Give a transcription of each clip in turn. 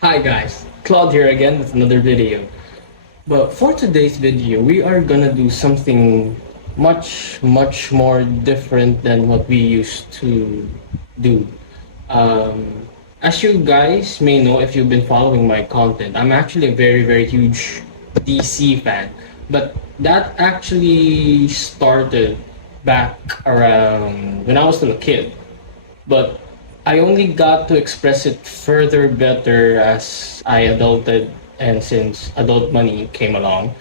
Hi guys, Claude here again with another video. But for today's video, we are gonna do something much more different than what we used to do. Um, as you guys may know if you've been following my content, I'm actually a very huge DC fan. But that actually started back around when I was still a kid, but I only got to express it further better as I adulted and since adult money came along.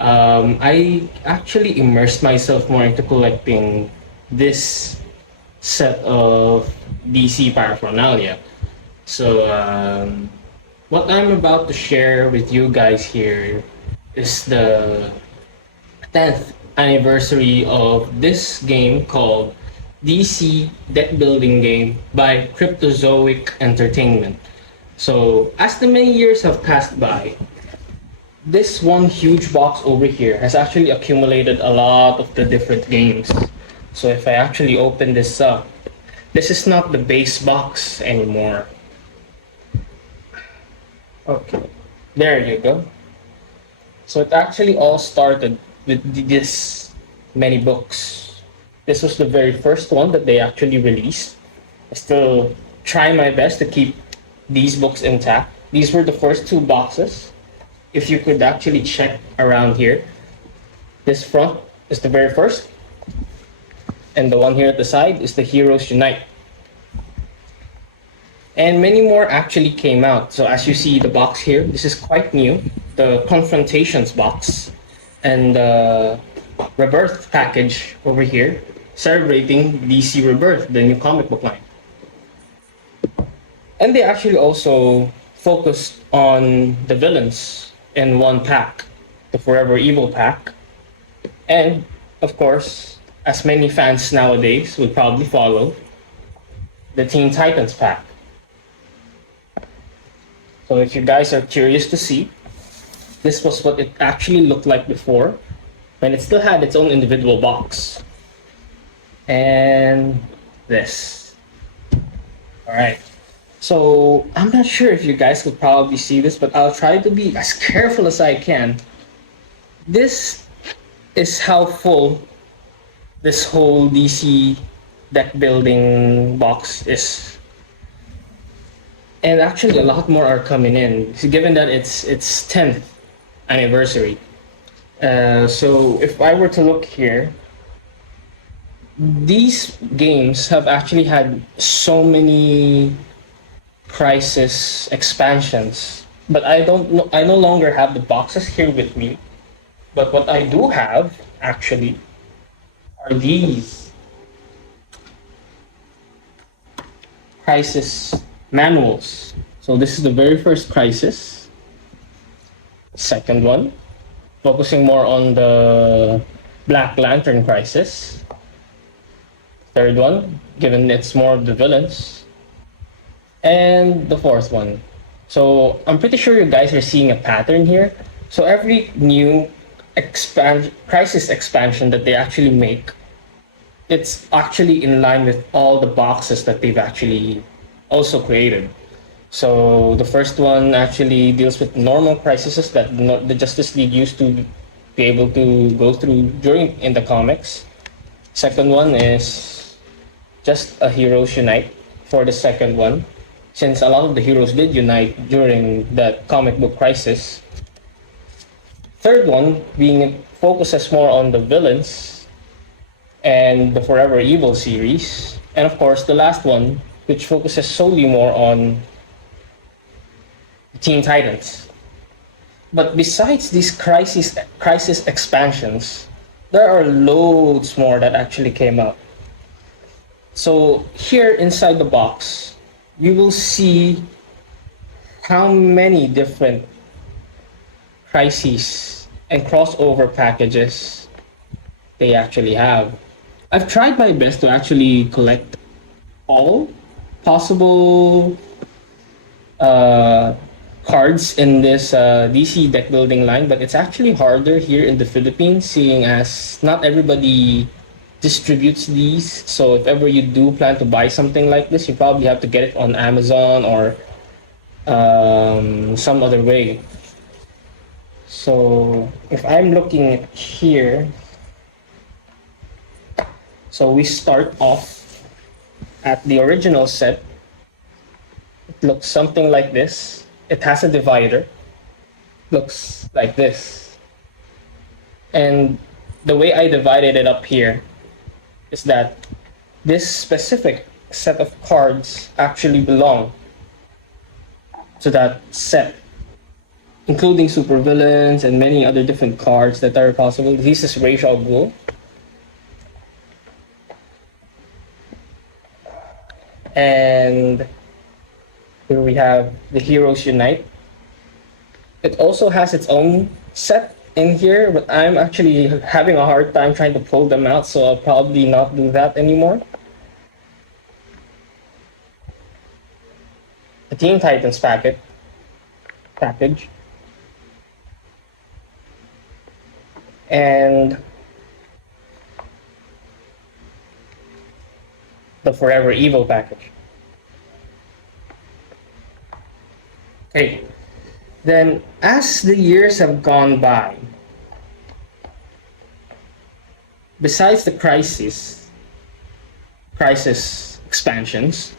I actually immersed myself more into collecting this set of DC paraphernalia. So, what I'm about to share with you guys here is the 10th anniversary of this game called DC Deck Building Game by Cryptozoic Entertainment. So, as the many years have passed by, this one huge box over here has actually accumulated a lot of the different games. So, if I actually open this up, this is not the base box anymore. Okay, there you go. So, it actually all started with this many books. This was the very first one that they actually released. I still try my best to keep these books intact. These were the first two boxes. If you could actually check around here, this front is the very first, and the one here at the side is the Heroes Unite. And many more actually came out. So as you see the box here, this is quite new. The Confrontations box and the Rebirth package over here, celebrating DC Rebirth, the new comic book line. And they actually also focused on the villains in one pack, the Forever Evil pack. And of course, as many fans nowadays would probably follow, the Teen Titans pack. So if you guys are curious to see, this was what it actually looked like before, when it still had its own individual box. And this. Alright. So I'm not sure if you guys could probably see this, but I'll try to be as careful as I can. This is how full this whole DC deck building box is. And actually a lot more are coming in, given that it's 10th anniversary. So if I were to look here, these games have actually had so many Crisis expansions, but I don't know. I no longer have the boxes here with me. But what I do have actually are these Crisis manuals. So this is the very first Crisis. Second one, focusing more on the Black Lantern Crisis. Third one, given it's more of the villains. And the fourth one. So I'm pretty sure you guys are seeing a pattern here. So every new Crisis expansion that they actually make, it's actually in line with all the boxes that they've actually also created. So the first one actually deals with normal crises that the Justice League used to be able to go through during in the comics. Second one is just a Heroes Unite for the second one, since a lot of the heroes did unite during that comic book crisis. Third one being focuses more on the villains and the Forever Evil series. And of course, the last one, which focuses solely more on Teen Titans. But besides these crisis expansions, there are loads more that actually came out. So here inside the box, you will see how many different crises and crossover packages they actually have. I've tried my best to actually collect all possible cards in this DC deck building line, but it's actually harder here in the Philippines, seeing as not everybody distributes these. So if ever you do plan to buy something like this, you probably have to get it on Amazon or some other way. So if I'm looking at here, so we start off at the original set. It looks something like this. It has a divider. Looks like this. And the way I divided it up here is that this specific set of cards actually belong to that set, including supervillains and many other different cards that are possible. This is Racial Bull. And here we have the Heroes Unite. It also has its own set in here, but I'm actually having a hard time trying to pull them out, so I'll probably not do that anymore. The Teen Titans package. And the Forever Evil package. Okay, then as the years have gone by, besides the crisis expansions,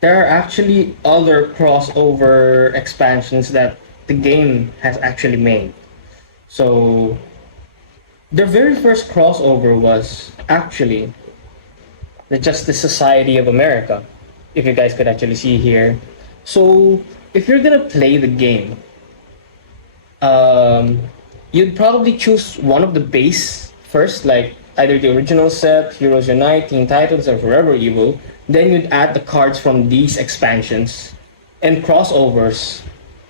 there are actually other crossover expansions that the game has actually made. So the very first crossover was actually the Justice Society of America, if you guys could actually see here. So if you're gonna play the game, you'd probably choose one of the base first, like either the original set, Heroes Unite, Teen Titans, or Forever Evil. Then you'd add the cards from these expansions and crossovers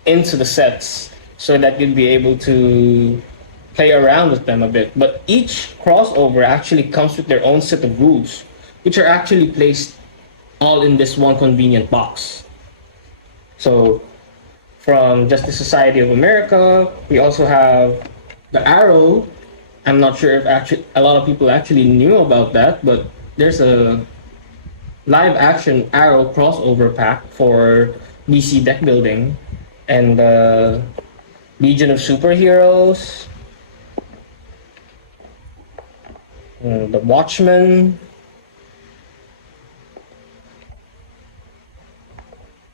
into the sets so that you'd be able to play around with them a bit. But each crossover actually comes with their own set of rules, which are actually placed all in this one convenient box. So from Justice Society of America, we also have the Arrow. I'm not sure if actually a lot of people actually knew about that, but there's a live action Arrow crossover pack for DC deck building, and Legion of Superheroes, the Watchmen,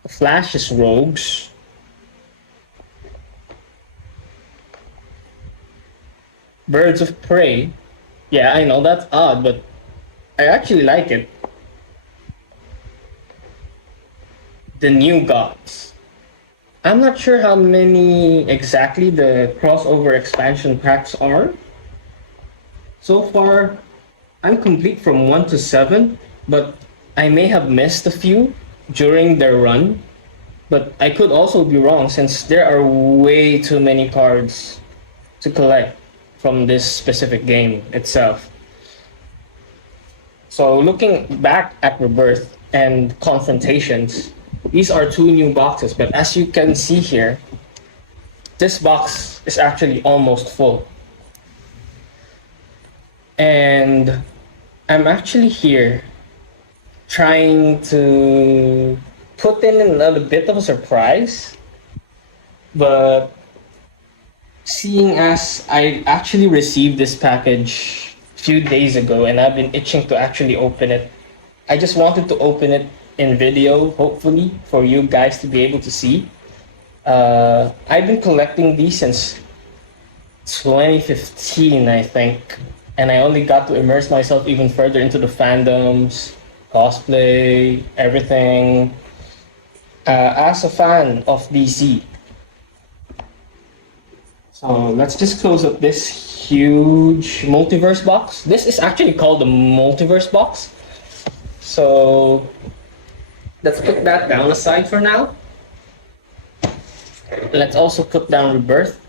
the Flash is Rogues, Birds of Prey. Yeah, I know that's odd, but I actually like it. The New Gods. I'm not sure how many exactly the crossover expansion packs are. So far, I'm complete from 1 to 7, but I may have missed a few during their run. But I could also be wrong since there are way too many cards to collect from this specific game itself. So looking back at Rebirth and Confrontations, these are two new boxes, but as you can see here, this box is actually almost full. And I'm actually here trying to put in a little bit of a surprise, but seeing as I actually received this package a few days ago and I've been itching to actually open it, I just wanted to open it in video, hopefully, for you guys to be able to see. I've been collecting these since 2015, I think, and I only got to immerse myself even further into the fandoms, cosplay, everything, as a fan of DC. So let's just close up this huge multiverse box. This is actually called the multiverse box. So let's put that down aside for now. Let's also put down Rebirth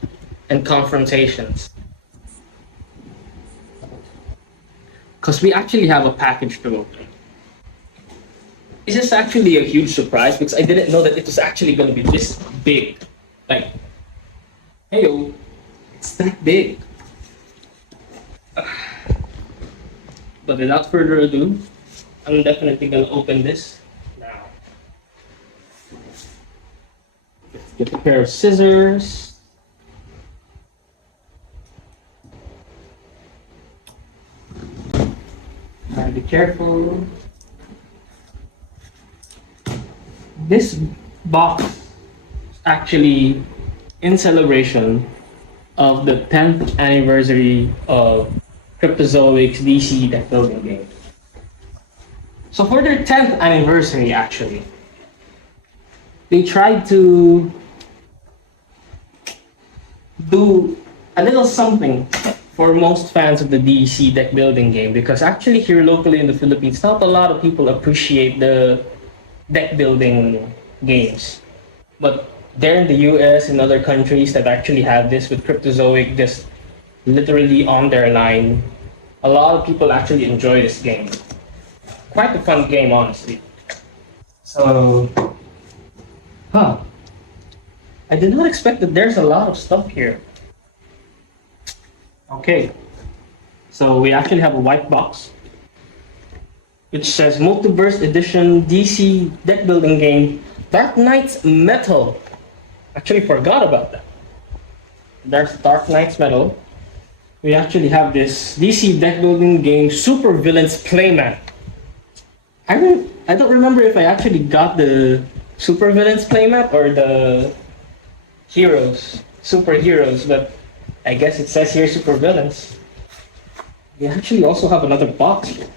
and Confrontations, because we actually have a package to open. This is actually a huge surprise because I didn't know that it was actually going to be this big. Like, hey, it's that big. But without further ado, I'm definitely going to open this now. Get a pair of scissors. Be careful. This box is actually in celebration of the 10th anniversary of Cryptozoic's DC Deckbuilding game. So for their 10th anniversary, actually, they tried to do a little something for most fans of the DC deck building game, because actually here locally in the Philippines, not a lot of people appreciate the deck building games. But there in the US and other countries that actually have this with Cryptozoic just literally on their line, a lot of people actually enjoy this game. Quite a fun game, honestly. So, huh. I did not expect that there's a lot of stuff here. Okay, so we actually have a white box which says Multiverse Edition DC deck building game Dark Knight's Metal. Actually forgot about that. There's Dark Knight's Metal. We actually have this DC deck building game Super Villains Playmat. I don't remember if I actually got the Super Villains Playmat or the superheroes, but I guess it says here Super Villains. We actually also have another box here.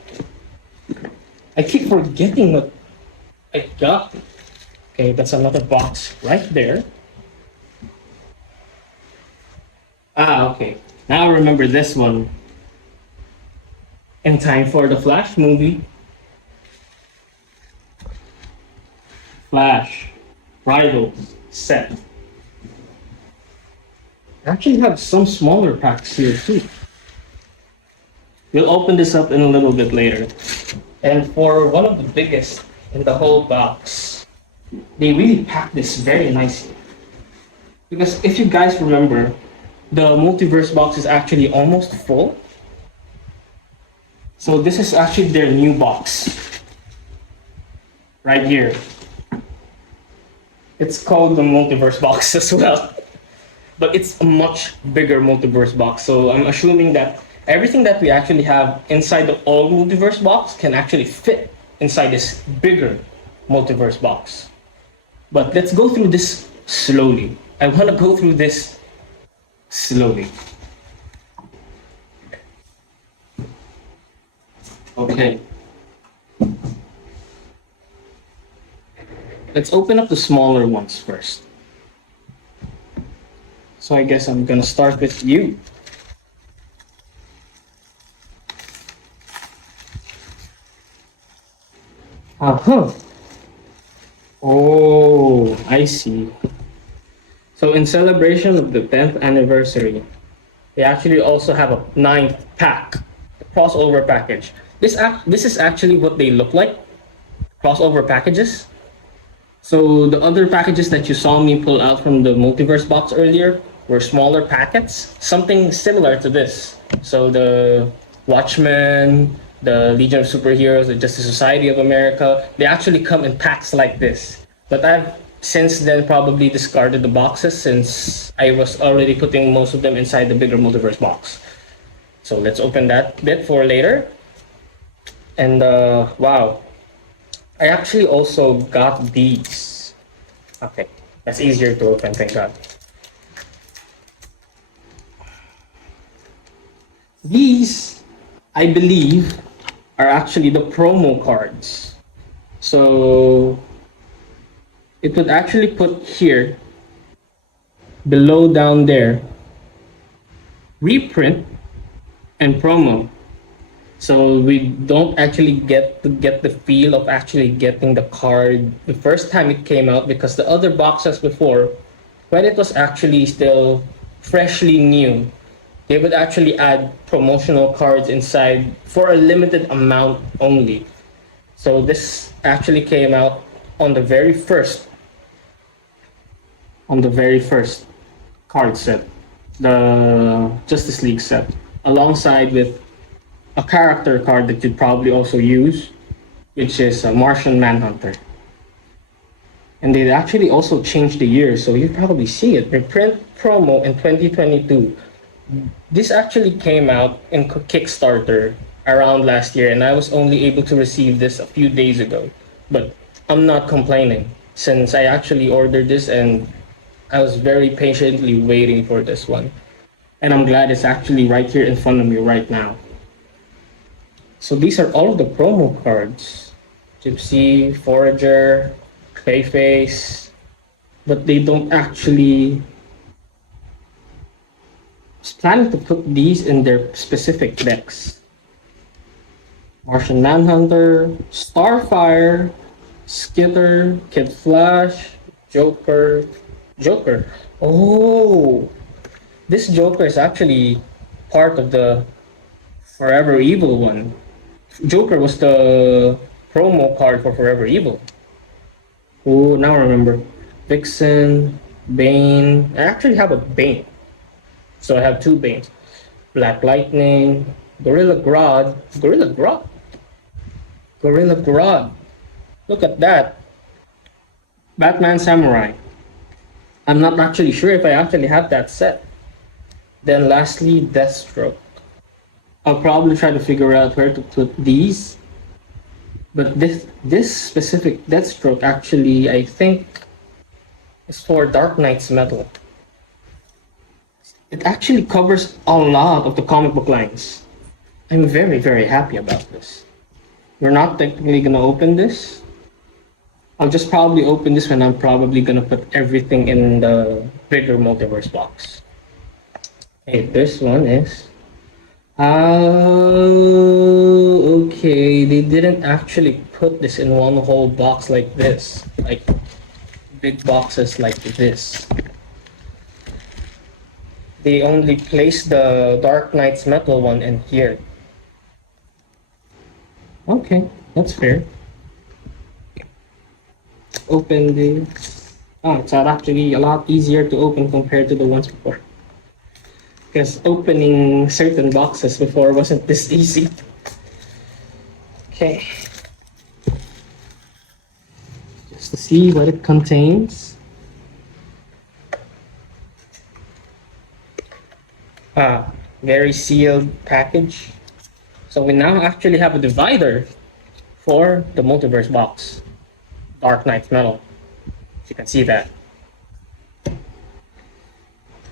I keep forgetting what I got. Okay, that's another box right there. Ah, okay. Now I remember this one. In time for the Flash movie. Flash Rivals set. I actually have some smaller packs here too. We'll open this up in a little bit later. And for one of the biggest in the whole box, they really packed this very nicely. Because if you guys remember, the multiverse box is actually almost full. So this is actually their new box. Right here. It's called the multiverse box as well. But it's a much bigger multiverse box. So I'm assuming that everything that we actually have inside the old multiverse box can actually fit inside this bigger multiverse box. But let's go through this slowly. I want to go through this slowly. Okay. Let's open up the smaller ones first. So I guess I'm gonna start with you. Uh-huh. Oh, I see. So in celebration of the 10th anniversary, they actually also have a 9th pack, a crossover package. This is actually what they look like, crossover packages. So the other packages that you saw me pull out from the multiverse box earlier were smaller packets, something similar to this. So the Watchmen, the Legion of Superheroes, the Justice Society of America, they actually come in packs like this. But I've since then probably discarded the boxes since I was already putting most of them inside the bigger multiverse box. So let's open that bit for later. And wow, I actually also got these. Okay, that's easier to open, thank God. These, I believe, are actually the promo cards. So it would actually put here, below down there, reprint and promo. So we don't actually get to get the feel of actually getting the card the first time it came out, because the other boxes before, when it was actually still freshly new, they would actually add promotional cards inside for a limited amount only. So this actually came out on the very first card set, the Justice League set, alongside with a character card that you'd probably also use, which is a Martian Manhunter. And they actually also changed the year, so you probably see it. Reprint promo in 2022. This actually came out in Kickstarter around last year, and I was only able to receive this a few days ago. But I'm not complaining since I actually ordered this and I was very patiently waiting for this one. And I'm glad it's actually right here in front of me right now. So these are all of the promo cards. Gypsy, Forager, Clayface, but they don't actually planning to put these in their specific decks. Martian Manhunter, Starfire, Skitter, Kid Flash, Joker. Joker. Oh, this Joker is actually part of the Forever Evil one. Joker was the promo card for Forever Evil. Oh, now I remember. Vixen, Bane. I actually have a Bane. So I have two Banes. Black Lightning, Gorilla Grodd, Gorilla Grodd. Look at that. Batman Samurai. I'm not actually sure if I actually have that set. Then lastly, Deathstroke. I'll probably try to figure out where to put these. But this specific Deathstroke actually, I think, is for Dark Knight's Metal. It actually covers a lot of the comic book lines. I'm very, very happy about this. We're not technically gonna open this. I'll just probably open this when I'm probably gonna put everything in the bigger multiverse box. Hey, this one is. Oh, okay. They didn't actually put this in one whole box like this. Like big boxes like this. They only placed the Dark Knight's Metal one in here. Okay, that's fair. Open this. Oh, it's actually a lot easier to open compared to the ones before. Because opening certain boxes before wasn't this easy. Okay. Just to see what it contains. Very sealed package. So we now actually have a divider for the multiverse box. Dark Knight's Metal. You can see that.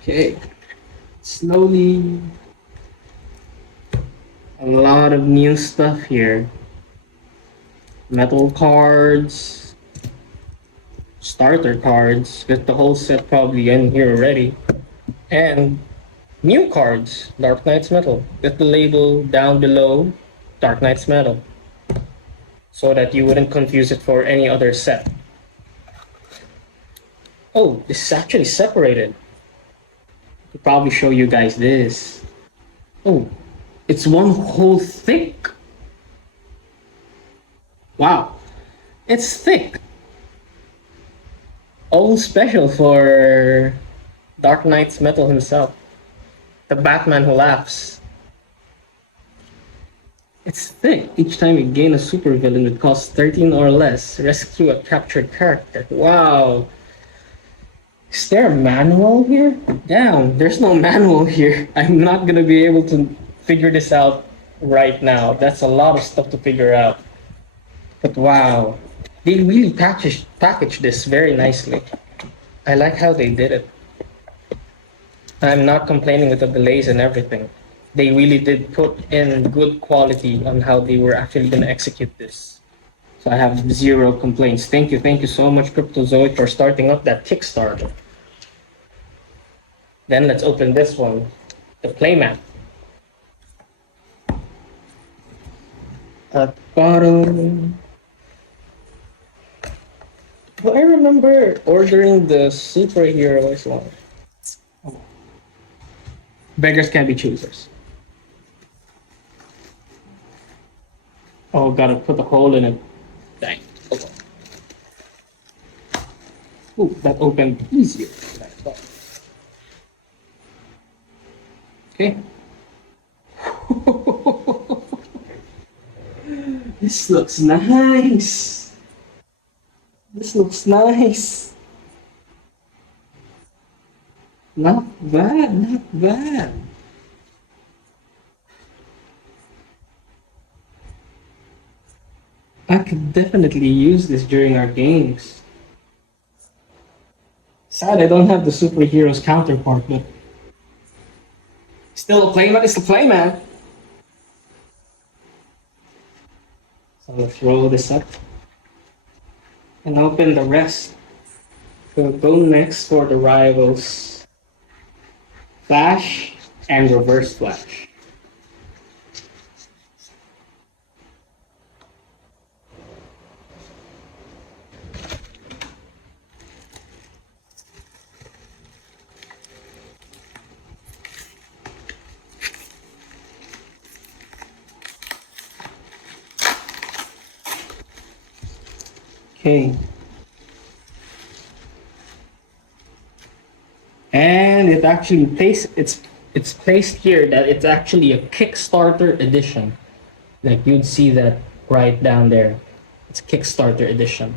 Okay. Slowly. A lot of new stuff here. Metal cards. Starter cards. Got the whole set probably in here already. And new cards. Dark Knight's Metal. Got the label down below. Dark Knight's Metal. So that you wouldn't confuse it for any other set. Oh, this is actually separated. I'll probably show you guys this. Oh, it's one whole thick. Wow, it's thick. All special for Dark Knight's Metal himself. The Batman who laughs. It's thick. Each time you gain a supervillain that costs 13 or less, rescue a captured character. Wow. Is there a manual here? Damn, there's no manual here. I'm not gonna be able to figure this out right now. That's a lot of stuff to figure out. But wow, they really packaged this very nicely. I like how they did it. I'm not complaining with the delays and everything. They really did put in good quality on how they were actually gonna execute this. So I have zero complaints. Thank you so much, Cryptozoic, for starting up that Kickstarter. Then let's open this one, the playmat. At the bottom. Well, I remember ordering the superheroes one. Oh. Beggars can't be choosers. Oh, gotta put a hole in it. Dang. Okay. Ooh, that opened easier than I thought. Okay. This looks nice. This looks nice. Not bad, not bad. I could definitely use this during our games. Sad I don't have the superheroes counterpart, but still a playmat is a playmat. So let's roll this up and open the rest. We'll go next for the rivals. Flash and reverse flash. Okay. And it actually it's placed here that it's actually a Kickstarter edition. Like you'd see that right down there. It's Kickstarter edition.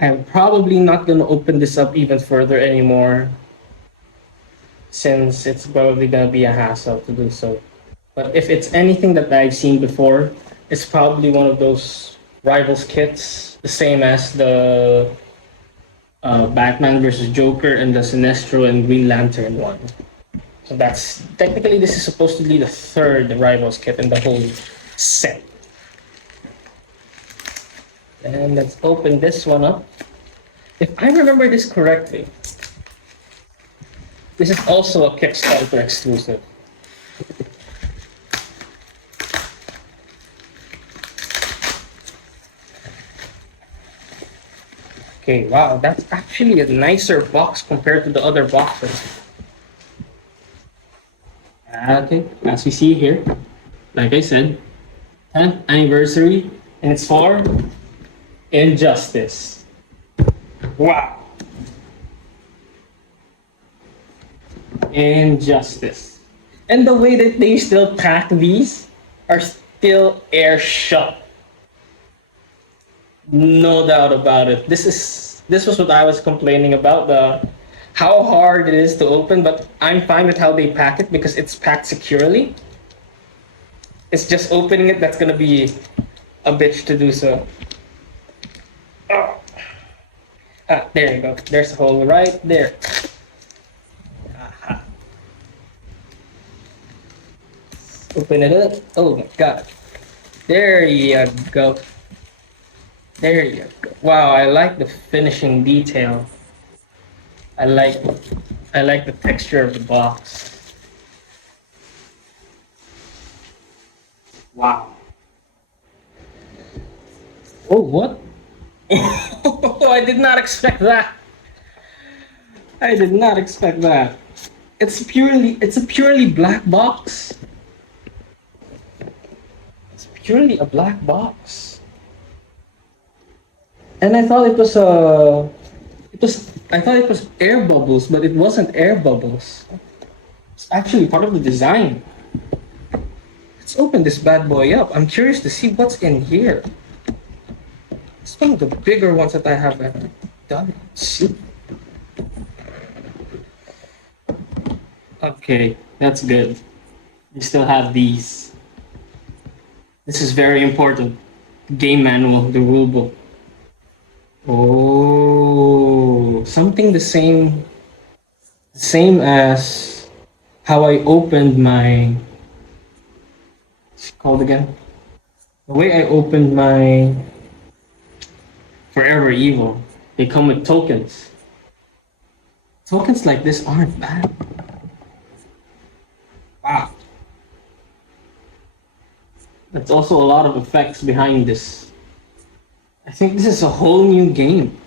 I'm probably not gonna open this up even further anymore since it's probably gonna be a hassle to do so. But if it's anything that I've seen before, it's probably one of those rivals kits, the same as the Batman versus Joker and the Sinestro and Green Lantern one. So that's technically this is supposed to be the third rivals kit in the whole set. And let's open this one up. If I remember this correctly, this is also a Kickstarter exclusive. Okay, wow, that's actually a nicer box compared to the other boxes. Okay, as we see here, like I said, 10th anniversary, and it's for Injustice. Wow. Injustice. And the way that they still pack these are still air shut. No doubt about it. This was what I was complaining about, the how hard it is to open, but I'm fine with how they pack it because it's packed securely. It's just opening it that's gonna be a bitch to do so. Oh. Ah, there you go. There's a hole right there. Aha. Open it up. Oh my god. There you go. There you go. Wow, I like the finishing detail. I like I like the texture of the box. Wow. Oh, what? I did not expect that. I did not expect that. It's a purely black box. It's purely a black box. And I thought it was air bubbles, but it wasn't air bubbles. It's actually part of the design. Let's open this bad boy up. I'm curious to see what's in here. It's one of the bigger ones that I have ever done. Let's see. Okay, that's good. We still have these. This is very important. Game manual, the rulebook. Oh, something same as how I opened my. What's it called again? The way I opened my Forever Evil. They come with tokens. Tokens like this aren't bad. Wow. There's also a lot of effects behind this. I think this is a whole new game.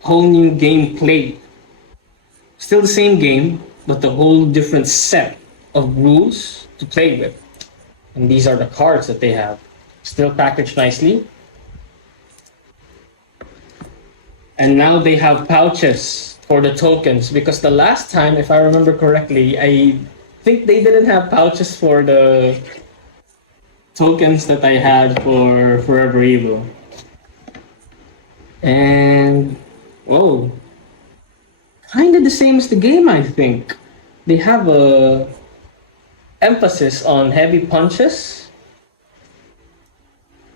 Whole new gameplay. Still the same game, but a whole different set of rules to play with. And these are the cards that they have. Still packaged nicely. And now they have pouches for the tokens because the last time, if I remember correctly, I think they didn't have pouches tokens that I had for Forever Evil. And whoa, kind of the same as the game, I think. They have a emphasis on heavy punches,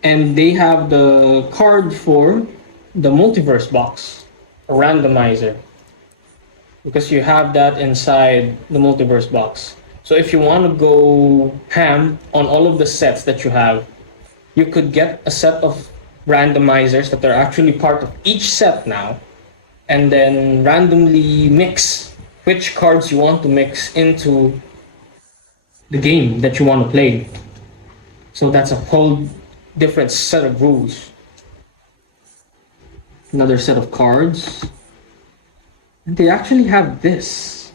and they have the card for the multiverse box, a randomizer, because you have that inside the multiverse box. So if you want to go ham on all of the sets that you have, you could get a set of randomizers that are actually part of each set now, and then randomly mix which cards you want to mix into the game that you want to play. So that's a whole different set of rules. Another set of cards. And they actually have this.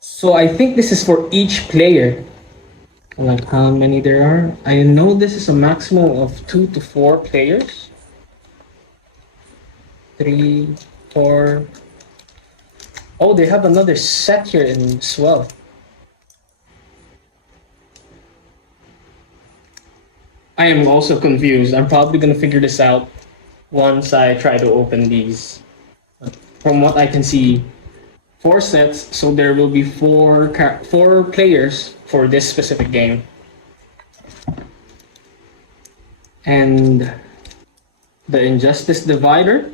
So I think this is for each player. Like how many there are? I know this is a maximum of 2 to 4 players. 3, 4. Oh, they have another set here in as well. I am also confused. I'm probably gonna figure this out once I try to open these. From what I can see, 4 sets, so there will be four players for this specific game. And the Injustice Divider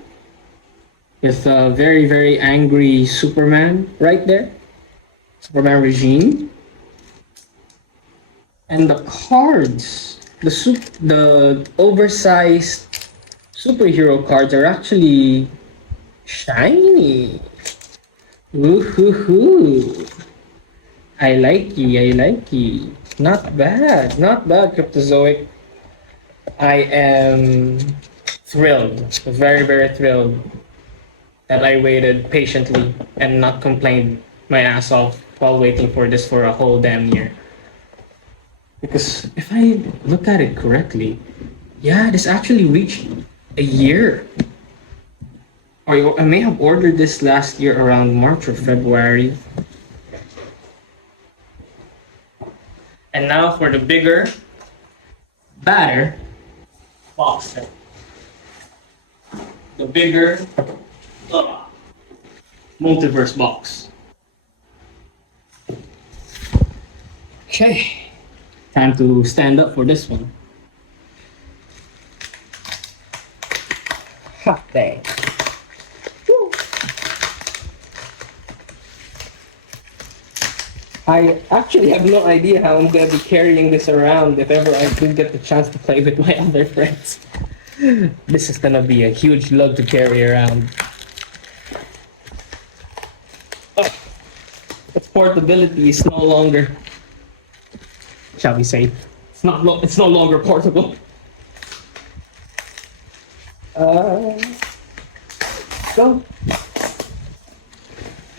with a very, very angry Superman right there. Superman regime. And the cards, the oversized superhero cards are actually shiny. Woohoo! I like ye, I like ye. Not bad, not bad, Cryptozoic. I am thrilled, very, very thrilled that I waited patiently and not complained my ass off while waiting for this for a whole damn year. Because if I look at it correctly, yeah, this actually reached a year. Or I may have ordered this last year around March or February. And now for the bigger, badder box set. The bigger multiverse box. Okay, time to stand up for this one. Hot dang. I actually have no idea how I'm gonna be carrying this around if ever I do get the chance to play with my other friends. This is gonna be a huge lug to carry around. Oh, its portability is no longer, shall we say, it's no longer portable. Go.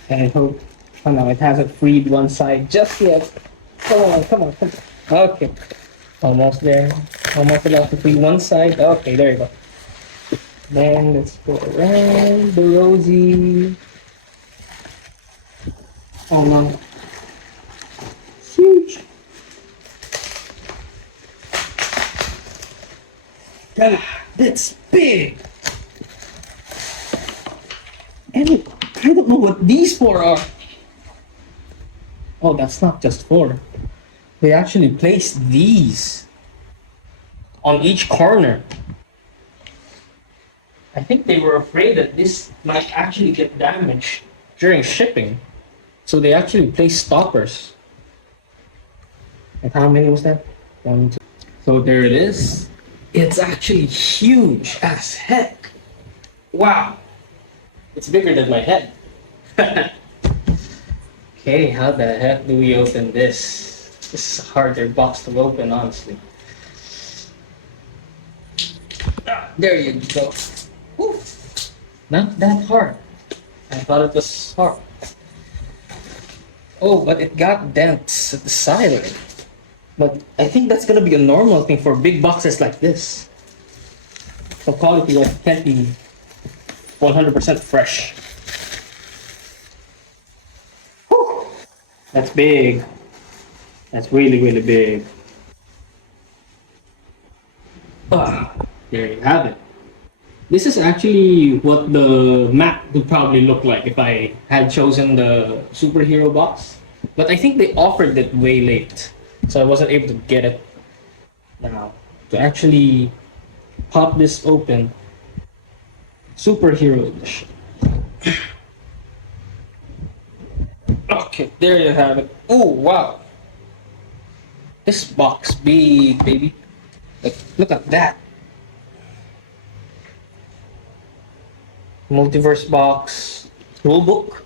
And I hope. Oh no, it hasn't freed one side just yet. Come on, come on, come on. Okay. Almost there. Almost about to free one side. Okay, there you go. Then let's go around the rosy. Oh no. Huge. God, that's big. And I don't know what these four are. Oh, that's not just 4. They actually placed these on each corner. I think they were afraid that this might actually get damaged during shipping. So they actually placed stoppers. And how many was that? 1, 2. So there it is. It's actually huge as heck. Wow. It's bigger than my head. Okay, how the heck do we open this? This is a harder box to open, honestly. There you go. Woo. Not that hard. I thought it was hard. Oh, but it got dents at the side of it. But I think that's gonna be a normal thing for big boxes like this. So quality can't be 100% fresh. That's big. That's really, really big. Ah, there you have it. This is actually what the map would probably look like if I had chosen the superhero box. But I think they offered it way late, so I wasn't able to get it now. To actually pop this open, superhero edition. Okay, there you have it. Oh wow, this box big, baby. Look at that. Multiverse box, rulebook,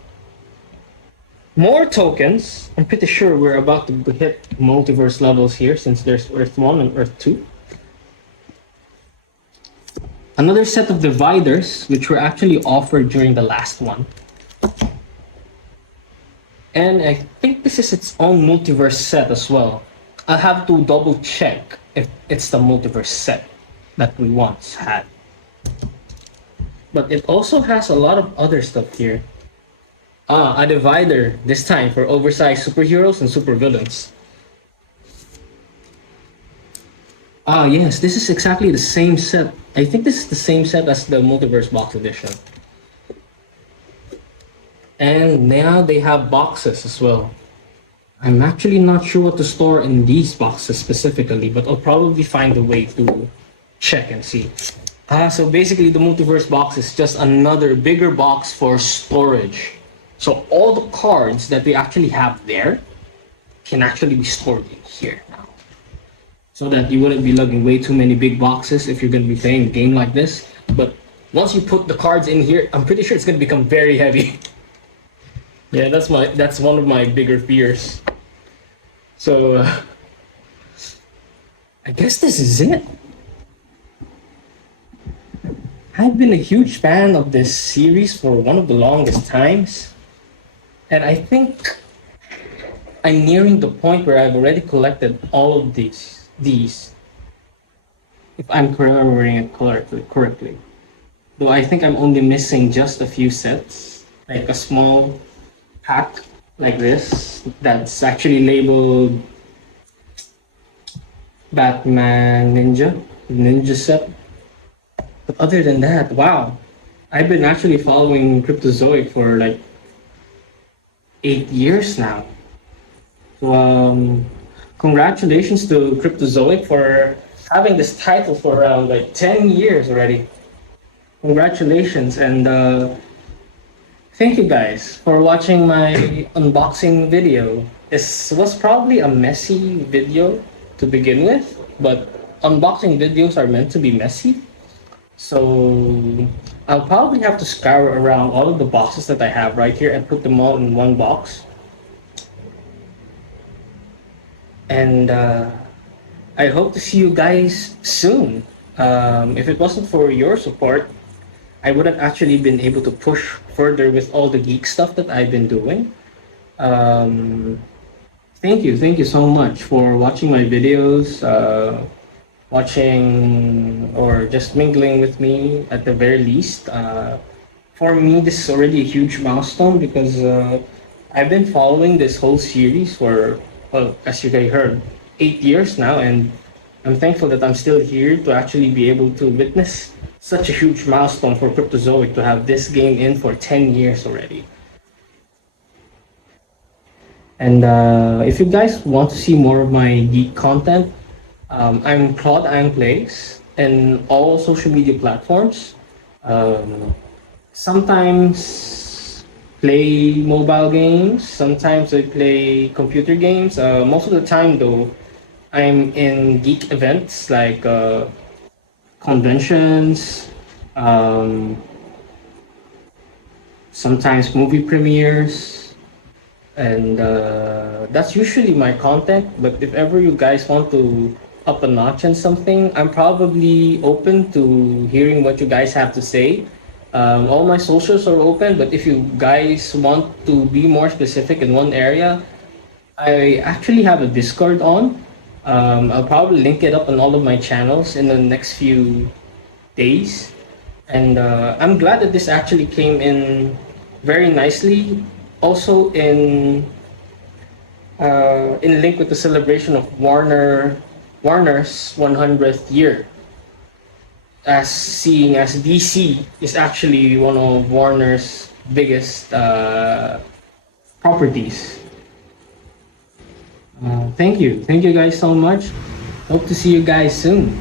more tokens. I'm pretty sure we're about to hit multiverse levels here since there's Earth 1 and Earth 2. Another set of dividers, which were actually offered during the last one. And I think this is its own multiverse set as well. I'll have to double check if it's the multiverse set that we once had. But it also has a lot of other stuff here. Ah, a divider, this time for oversized superheroes and supervillains. Ah, yes, this is exactly the same set. I think this is the same set as the Multiverse Box Edition. And now they have boxes as well. I'm actually not sure what to store in these boxes specifically, but I'll probably find a way to check and see. Ah, so basically the Multiverse Box is just another bigger box for storage. So all the cards that we actually have there can actually be stored in here now. So that you wouldn't be lugging way too many big boxes if you're going to be playing a game like this. But once you put the cards in here, I'm pretty sure it's going to become very heavy. Yeah, that's one of my bigger fears. So I guess this is it. I've been a huge fan of this series for one of the longest times. And I think I'm nearing the point where I've already collected all of these, if I'm remembering it correctly. Though I think I'm only missing just a few sets, like a small pack like this that's actually labeled Batman Ninja set. But other than that, wow, I've been actually following Cryptozoic for like 8 years now. So, congratulations to Cryptozoic for having this title for around like 10 years already. Congratulations, and thank you guys for watching my unboxing video. This was probably a messy video to begin with, but unboxing videos are meant to be messy. So I'll probably have to scour around all of the boxes that I have right here and put them all in one box. And I hope to see you guys soon. If it wasn't for your support, I wouldn't actually been able to push further with all the geek stuff that I've been doing. Um, thank you so much for watching my videos, watching or just mingling with me at the very least. For me, this is already a huge milestone because I've been following this whole series for, well, as you guys heard, 8 years now, and I'm thankful that I'm still here to actually be able to witness such a huge milestone for Cryptozoic to have this game in for 10 years already. And if you guys want to see more of my geek content, I'm Claude Ang Plays in all social media platforms. Um, Sometimes play mobile games, sometimes I play computer games. Most of the time, though, I'm in geek events like conventions, um, sometimes movie premieres, and that's usually my content. But if ever you guys want to up a notch on something, I'm probably open to hearing what you guys have to say. All my socials are open, but if you guys want to be more specific in one area, I actually have a Discord on. I'll probably link it up on all of my channels in the next few days. And I'm glad that this actually came in very nicely. Also in link with the celebration of Warner's 100th year. as seeing as DC is actually one of Warner's biggest properties. Thank you guys so much. Hope to see you guys soon.